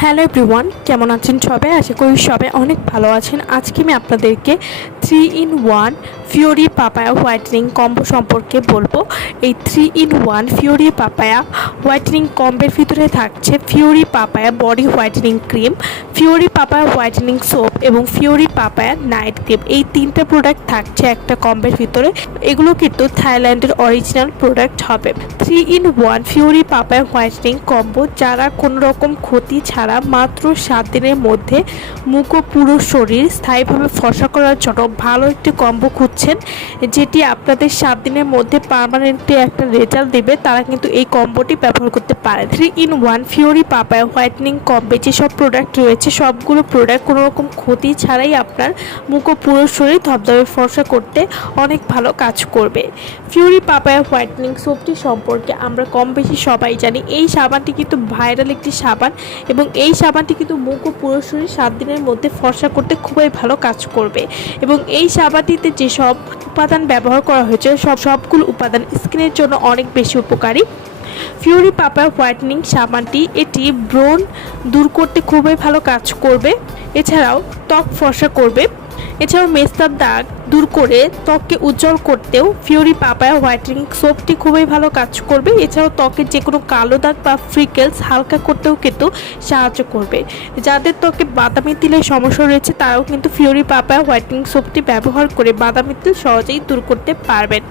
Hello everyone কেমন আছেন সবাই? আশা করি সবাই অনেক ভালো আছেন। আজকে আমি আপনাদেরকে three in one Fiory papaya whitening combo সম্পর্কে বলব। এই three in one Fiory papaya whitening কম্বের ভিতরে থাকছে Fiory papaya body whitening cream Fiory papaya whitening soap এবং ফিওরি পাপায়া নাইট ক্রিম এই তিনটে প্রোডাক্ট থাকছে একটা কম্বের ভিতরে। এগুলো কিন্তু থাইল্যান্ডের অরিজিনাল প্রোডাক্ট হবে। Three in one Fiori papaya whitening combo যারা কোনো রকম ক্ষতি ছাড়া মাত্র সাত দিনের মধ্যে মুখ পুরো শরীর স্থায়ীভাবে ফসা করার জন্য ভালো একটি কম্বো খুঁজছেন যেটি আপনাদের সাত দিনের মধ্যে পারমানেন্টলি একটা রেজাল্ট দেবে, তারা কিন্তু এই কম্বোটি ব্যবহার করতে পারে। Three in one Fiori papaya whitening কম্বে যেসব প্রোডাক্ট রয়েছে, সবগুলো প্রোডাক্ট কোনো রকম ক্ষতি ছাড়াই আপনার মুখ ও পুরো শরীর ধবধবে ফর্সা করতে অনেক ভালো কাজ করবে। ফিউরি পাপায়া হোয়াইটনিং সোপটি সম্পর্কে আমরা কম বেশি সবাই জানি। এই সাবানটি কিন্তু ভাইরাল একটি সাবান এবং এই সাবানটি কিন্তু মুখ ও পুরো শরীর সাত দিনের মধ্যে ফর্সা করতে খুবই ভালো কাজ করবে। এবং এই সাবানটিতে যেসব সব উপাদান ব্যবহার করা হয়েছে। সব, সবগুলো উপাদান স্কিনের জন্য অনেক বেশি উপকারী। ফিউরি পাপায়া হোয়াইটেনিং সাবানটি এটি ব্রণ দূর করতে খুবই ভালো কাজ করবে। এছাড়াও ত্বক ফর্সা করবে। এছাড়াও মেস্তার দাগ দূর করে ত্বককে উজ্জ্বল করতেও ফিউরি পাপায়া হোয়াইটেনিং সোপটি খুবই ভালো কাজ করবে। এছাড়াও ত্বকের যে কোনো কালো দাগ বা ফ্রিকেলস হালকা করতেও কিন্তু সাহায্য করবে। যাদের ত্বকে বাদামি তিলের সমস্যা রয়েছে, তারাও কিন্তু ফিউরি পাপায়া হোয়াইটেনিং সোপটি ব্যবহার করে বাদামি তিল সহজেই দূর করতে পারবেন।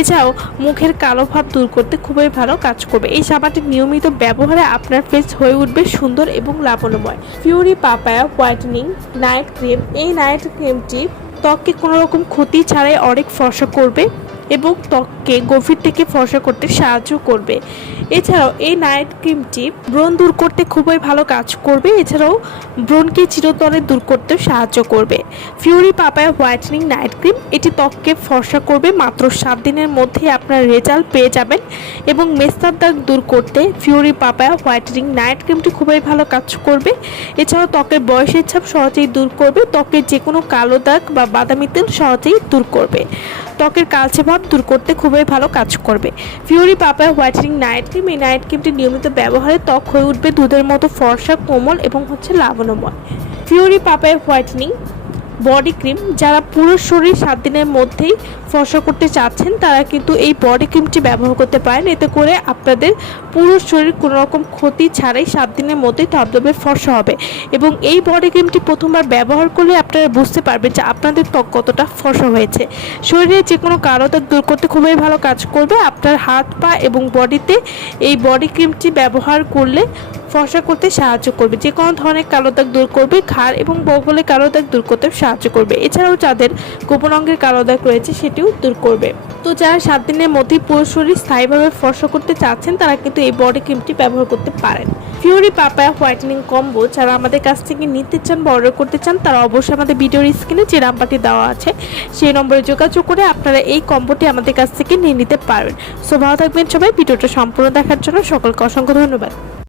এছাড়াও মুখের কালো ভাব দূর করতে খুবই ভালো কাজ করবে। এই সাবানটি নিয়মিত ব্যবহারে আপনার ফেস হয়ে উঠবে সুন্দর এবং লাবণ্যময়। Fiori papaya whitening night cream এই নাইট ক্রিমটি ত্বককে কোনো রকম ক্ষতি ছাড়াই অনেক ফর্সা করবে। এবং ত্বককে গভীর থেকে ফর্সা করতে সাহায্য করবে। এছাড়াও এই নাইট ক্রিমটি ব্রণ দূর করতে খুবই ভালো কাজ করবে। এছাড়াও ব্রণকে চিরতরে দূর করতে সাহায্য করবে। Fiori papaya whitening night cream এটি ত্বককে ফর্সা করবে। মাত্র সাত দিনের মধ্যে আপনার রেজাল্ট পেয়ে যাবেন এবং মেস্তার দাগ দূর করতে ফিউরি পাপায়া হোয়াইটনিং নাইট ক্রিমটি খুবই ভালো কাজ করবে। এছাড়াও ত্বকের বয়সের ছাপ সহজেই দূর করবে। ত্বকের যে কোনো কালো দাগ বা বাদামি তেল সহজেই দূর করবে। ত্বকের কালচে দূর করতে খুবই ভালো কাজ করবে। Fiori papaya whitening night cream, এই নাইট ক্রিমটি নিয়মিত ব্যবহারে ত্বক হয়ে উঠবে, দুধের মতো ফর্সা কোমল এবং হচ্ছে লাবণময় Fiori papaya whitening body cream যারা পুরো শরীর সাত দিনের মধ্যেই ফর্সা করতে চাচ্ছেন, তারা কিন্তু এই বডি ক্রিমটি ব্যবহার করতে পারেন। এতে করে আপনাদের পুরো শরীর কোনো রকম ক্ষতি ছাড়াই সাত দিনের মধ্যেই ধবধবে, ফর্সা হবে। এবং এই বডি ক্রিমটি প্রথমবার ব্যবহার করলে আপনারা বুঝতে পারবেন যে আপনাদের ত্বক কতটা ফর্সা হয়েছে। শরীরে যে কোনো কালো দাগ দূর করতে খুবই ভালো কাজ করবে। আপনার হাত, পা এবং বডিতে এই বডি ক্রিমটি ব্যবহার করলে ফর্সা করতে সাহায্য করবে। যে কোনো ধরনের কালো দাগ দূর করবে, ঘাড় এবং বগলে কালো দাগ দূর করতে সাহায্য করবে। এছাড়াও যাদের গোপন অঙ্গের কালো দাগ রয়েছে, সেটিও দূর করবে। তো যারা সাত দিনের মধ্যেই পুরো শরীর স্থায়ীভাবে ফর্সা করতে চাচ্ছেন, তারা কিন্তু এই বডি ক্রিমটি ব্যবহার করতে পারেন। ফিউরি পাপায়া হোয়াইটেনিং কম্বো যারা আমাদের কাছ থেকে নিতে চান বা অর্ডার করতে চান, তারা অবশ্যই আমাদের ভিডিওর স্ক্রিনে যে নাম্বারটি দেওয়া আছে, সেই নম্বরে যোগাযোগ করে আপনারা এই কম্বোটি আমাদের কাছ থেকে নিয়ে নিতে পারবেন। সো ভালো থাকবেন সবাই, ভিডিওটা সম্পূর্ণ দেখার জন্য সকলকে অসংখ্য ধন্যবাদ।